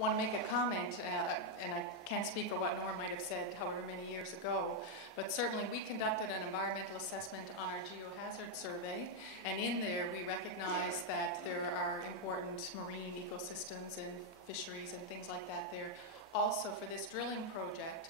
want to make a comment, and I can't speak for what Norm might have said however many years ago, but certainly we conducted an environmental assessment on our geohazard survey, and in there we recognize that there are important marine ecosystems and fisheries and things like that there. Also, for this drilling project,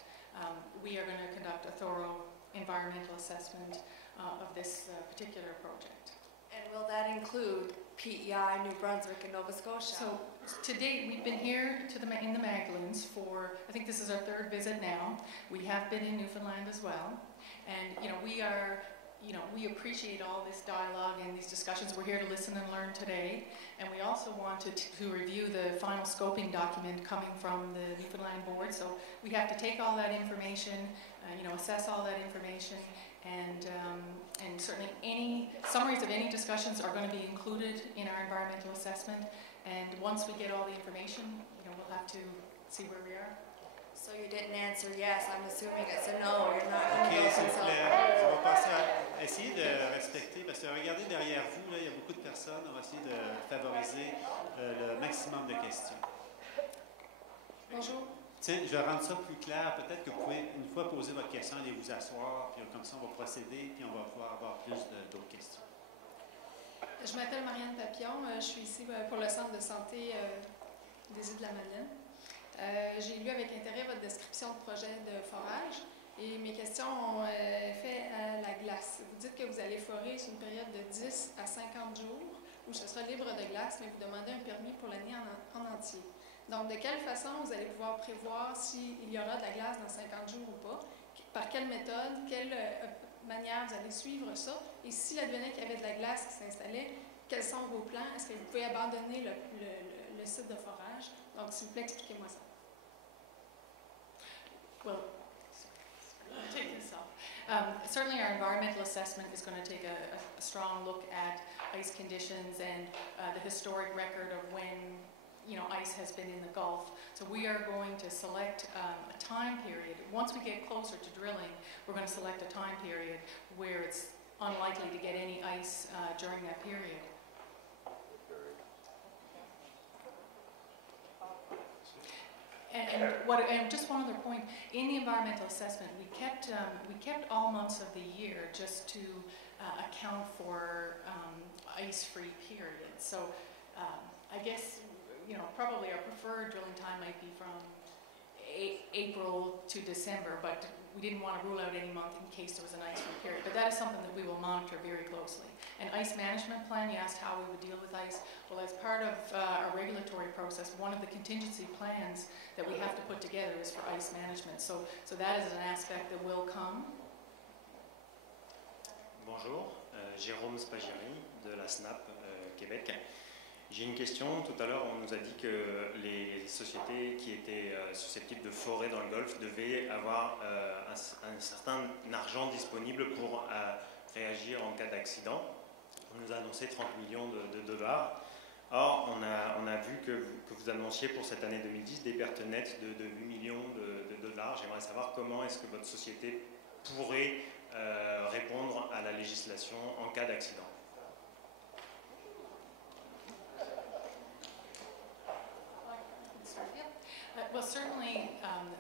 we are going to conduct a thorough environmental assessment of this particular project. And will that include PEI, New Brunswick, and Nova Scotia? So to date, we've been here in the Magdalenes for, I think this is our third visit now. We have been in Newfoundland as well. And, we appreciate all this dialogue and these discussions. We're here to listen and learn today. And we also wanted to review the final scoping document coming from the Newfoundland board. So we have to take all that information, assess all that information. And certainly any summaries of any discussions are going to be included in our environmental assessment. And once we get all the information, we'll have to see where we are. So you didn't answer yes. I'm assuming it's a no. You're not going to OK, go s'il vous consult. plaît, on va passer à essayer de respecter, parce que regardez derrière vous, là, il y a beaucoup de personnes. On va essayer de favoriser le maximum de questions. Bonjour. Tiens, je vais rendre ça plus clair. Peut-être que vous pouvez, une fois poser votre question, aller vous asseoir, puis comme ça, on va procéder, puis on va pouvoir avoir plus d'autres questions. Je m'appelle Marianne Papillon. Je suis ici pour le centre de santé des Îles-de-la-Madeleine. J'ai lu avec intérêt votre description de projet de forage et mes questions ont fait à la glace. Vous dites que vous allez forer sur une période de 10 à 50 jours où ce sera libre de glace, mais vous demandez un permis pour l'année en entier. Donc, de quelle façon vous allez pouvoir prévoir s'il y aura de la glace dans 50 jours ou pas? Par quelle méthode, quelle manière vous allez suivre ça? Et s'il advenait qu'il y avait de la glace qui s'installait, quels sont vos plans? Est-ce que vous pouvez abandonner le site de forage? Donc, s'il vous plaît, expliquez-moi ça. Well, I'll take this off. Certainly our environmental assessment is going to take a strong look at ice conditions and the historic record of when ice has been in the Gulf. So we are going to select a time period. Once we get closer to drilling, we're going to select a time period where it's unlikely to get any ice during that period. And just one other point, in the environmental assessment, we kept all months of the year just to account for ice-free periods. So I guess probably our preferred drilling time might be from April to December, but we didn't want to rule out any month in case there was an ice-free period. But that is something that we will monitor very closely. An ice management plan, you asked how we would deal with ice. Well, as part of our regulatory process, one of the contingency plans that we have to put together is for ice management. So that is an aspect that will come. Bonjour, Jérôme Spagiri de la SNAP Québec. J'ai une question. Tout à l'heure, on nous a dit que les sociétés qui étaient susceptibles de forer dans le Golfe devaient avoir un certain argent disponible pour réagir en cas d'accident. On nous a annoncé 30 millions de dollars. Or, on a vu que vous annonciez pour cette année 2010 des pertes nettes de 8 millions de dollars. J'aimerais savoir comment est-ce que votre société pourrait répondre à la législation en cas d'accident. Well, certainly,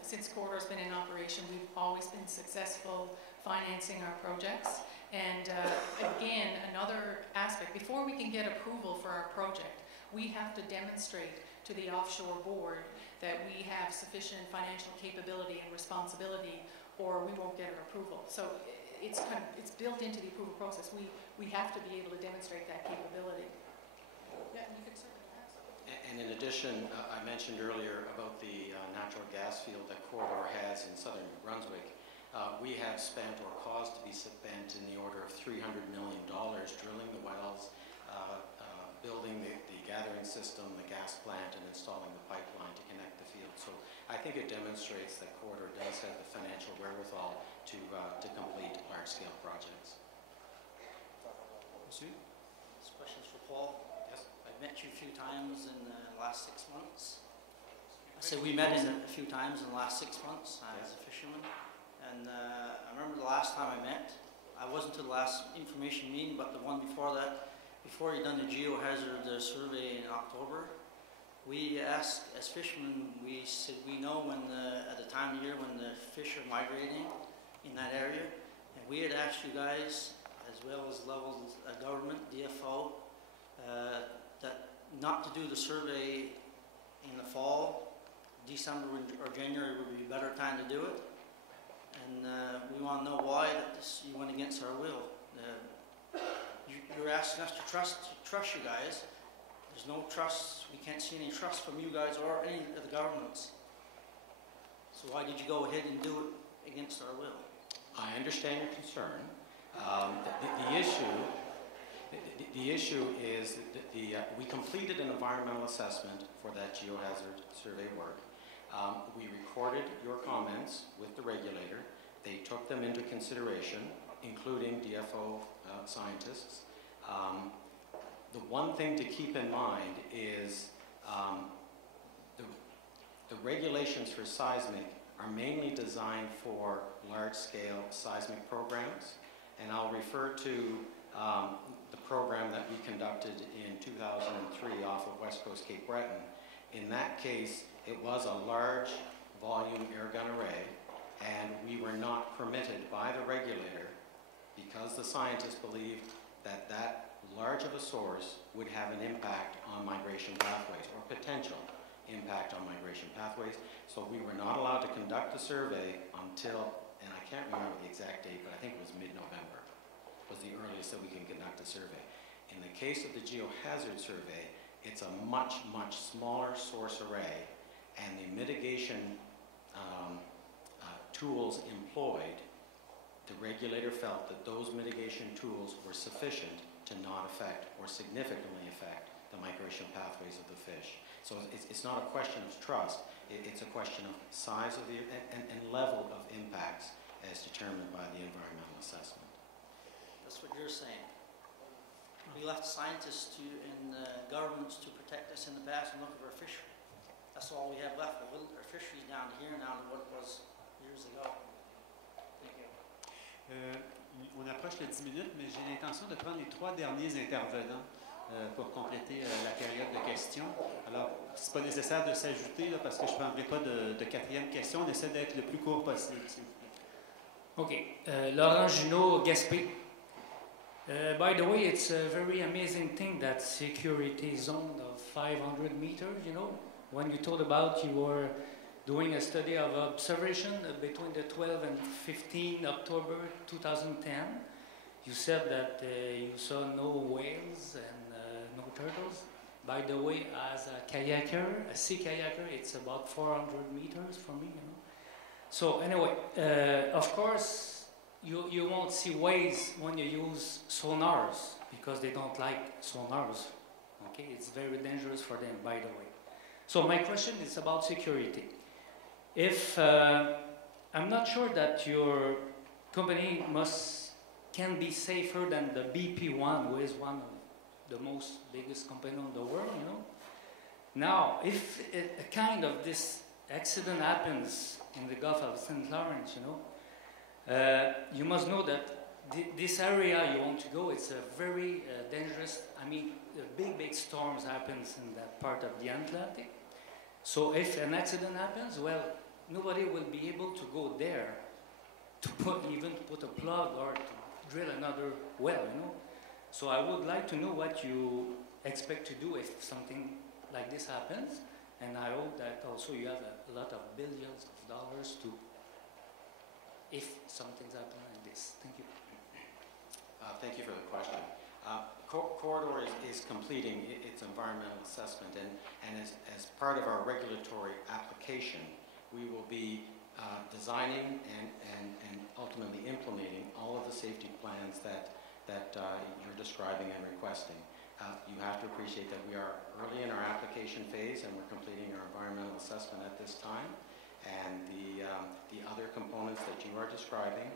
since Corridor has been in operation, we've always been successful financing our projects. And again, another aspect, before we can get approval for our project, we have to demonstrate to the offshore board that we have sufficient financial capability and responsibility, or we won't get our approval. So it's built into the approval process. We have to be able to demonstrate that capability. Yeah, you could certainly. And in addition, I mentioned earlier about the natural gas field that Corridor has in southern New Brunswick. We have spent or caused to be spent in the order of $300 million drilling the wells, building the gathering system, the gas plant, and installing the pipeline to connect the field. So I think it demonstrates that Corridor does have the financial wherewithal to complete large-scale projects. Monsieur? This question's for Paul. Met you a few times in the last 6 months. I said we met a few times in the last 6 months as a fisherman. And I remember the last time I met, I wasn't to the last information meeting, but the one before that, before you'd done the geohazard survey in October, we ask, as fishermen, we said we know when at the time of year when the fish are migrating in that area, and we had asked you guys, as well as levels of government, DFO, that not to do the survey in the fall. December or January would be a better time to do it, and we want to know why you went against our will. You're asking us to trust you guys. There's no trust. We can't see any trust from you guys or any of the governments. So why did you go ahead and do it against our will? I understand your concern. The issue is that we completed an environmental assessment for that geohazard survey work. We recorded your comments with the regulator. They took them into consideration, including DFO scientists. The one thing to keep in mind is the regulations for seismic are mainly designed for large-scale seismic programs, and I'll refer to the program that we conducted in 2003 off of West Coast Cape Breton. In that case, it was a large volume airgun array, and we were not permitted by the regulator because the scientists believed that that large of a source would have an impact on migration pathways, or potential impact on migration pathways. So we were not allowed to conduct the survey until, and I can't remember the exact date, but I think it was mid-November was the earliest that we can conduct a survey. In the case of the geohazard survey, it's a much, much smaller source array, and the mitigation tools employed, the regulator felt that those mitigation tools were sufficient to not affect or significantly affect the migration pathways of the fish. So it's not a question of trust, it's a question of size of the and level of impacts as determined by the environmental assessment. That's what you're saying. We left scientists and governments to protect us in the past and look at our fishery. That's all we have left. Our fisheries down here now than what it was years ago. Thank you. On approche les 10 minutes, mais j'ai l'intention de prendre les 3 derniers intervenants pour compléter la période de questions. Alors, ce n'est pas nécessaire de s'ajouter là, parce que je ne prendrai pas de 4e question. On essaie d'être le plus court possible, s'il vous plaît. OK. Laurent Junot, Gaspé. By the way, it's a very amazing thing that security zone of 500 meters, you know. When you told about you were doing a study of observation between the 12 and 15 October 2010, you said that you saw no whales and no turtles. By the way, as a kayaker, a sea kayaker, it's about 400 meters for me, you know. So anyway, of course, you won't see whales when you use sonars because they don't like sonars. Okay, it's very dangerous for them, by the way. So my question is about security. If I'm not sure that your company can be safer than the BP1, who is one of the most biggest company in the world, you know. Now, if a kind of this accident happens in the Gulf of Saint-Laurent, you know, you must know that this area you want to go, it's a very dangerous, I mean, big storms happens in that part of the Atlantic. So if an accident happens, well, nobody will be able to go there to even put a plug or to drill another well, you know. So I would like to know what you expect to do if something like this happens, and I hope that also you have a lot of billions of dollars to, if something's happening like this. Thank you. Thank you for the question. Corridor is completing its environmental assessment, and as part of our regulatory application, we will be designing and ultimately implementing all of the safety plans that you're describing and requesting. You have to appreciate that we are early in our application phase and we're completing our environmental assessment at this time. And the other components that you are describing,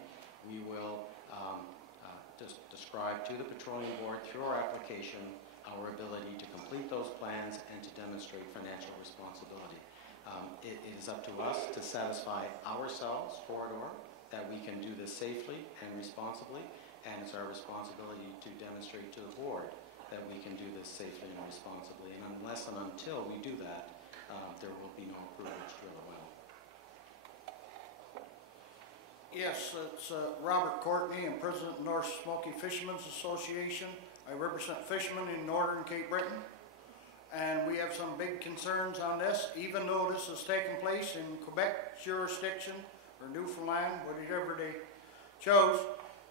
we will describe to the Petroleum Board through our application our ability to complete those plans and to demonstrate financial responsibility. It is up to us to satisfy ourselves, Corridor, that we can do this safely and responsibly, and it's our responsibility to demonstrate to the Board that we can do this safely and responsibly. And unless and until we do that, there will be no approval to drill a well. Yes, it's Robert Courtney. I'm president of North Smoky Fishermen's Association. I represent fishermen in northern Cape Breton. And we have some big concerns on this, even though this has taken place in Quebec jurisdiction or Newfoundland, whatever they chose.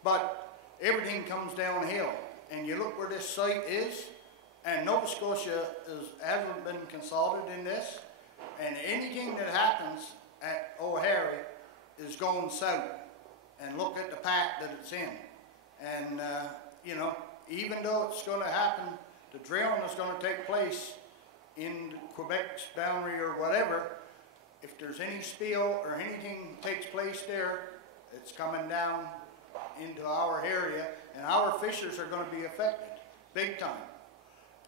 But everything comes downhill. And you look where this site is, and Nova Scotia hasn't been consulted in this. And anything that happens at O'Harry is going south. And look at the path that it's in. And, you know, even though it's going to happen, the drilling is going to take place in Quebec's boundary or whatever. If there's any spill or anything takes place there, it's coming down into our area, and our fishers are going to be affected big time.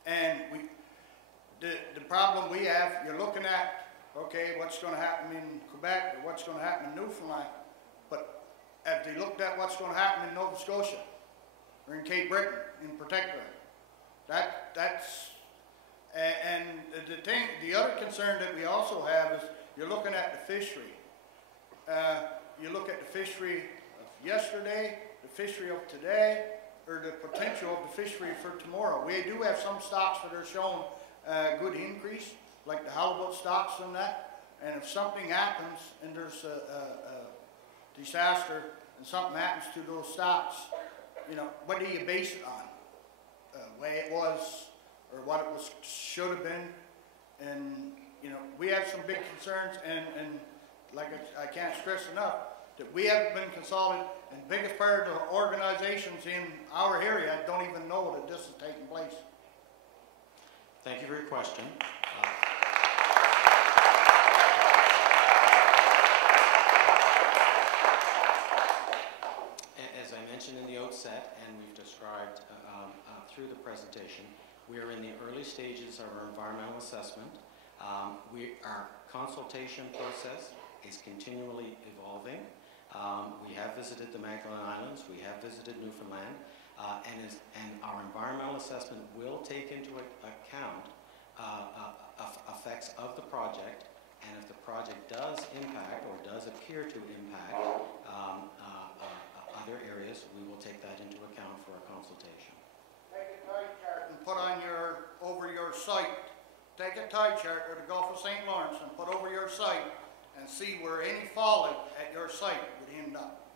And the problem we have, you're looking at, okay, what's going to happen in Quebec or what's going to happen in Newfoundland, but have they looked at what's going to happen in Nova Scotia or in Cape Breton in particular? That's and the other concern that we also have is you're looking at the fishery. You look at the fishery of yesterday, the fishery of today, or the potential of the fishery for tomorrow. We do have some stocks that are showing good increase, like the halibut stocks and that. And if something happens and there's a disaster and something happens to those stocks, you know, what do you base it on? Way it was, or what it was should have been, and you know, we have some big concerns, and like I can't stress enough that we haven't been consulted, and the biggest part of the organizations in our area don't even know that this is taking place. Thank you for your question. As I mentioned in the outset, and we've described through the presentation, we are in the early stages of our environmental assessment. Our consultation process is continually evolving. We have visited the Magdalen Islands, we have visited Newfoundland, and our environmental assessment will take into account effects of the project, and if the project does impact or does appear to impact other areas, we will take that into account for our consultation. Take a tide chart and put on over your site. Take a tide chart of the Gulf of St. Lawrence and put over your site and see where any fallout at your site would end up.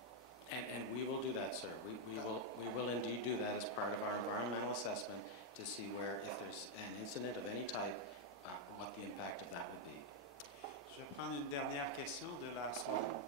And we will do that, sir. We will indeed do that as part of our environmental assessment to see where, if there's an incident of any type, what the impact of that would be. Je vais prendre une dernière question de la soirée.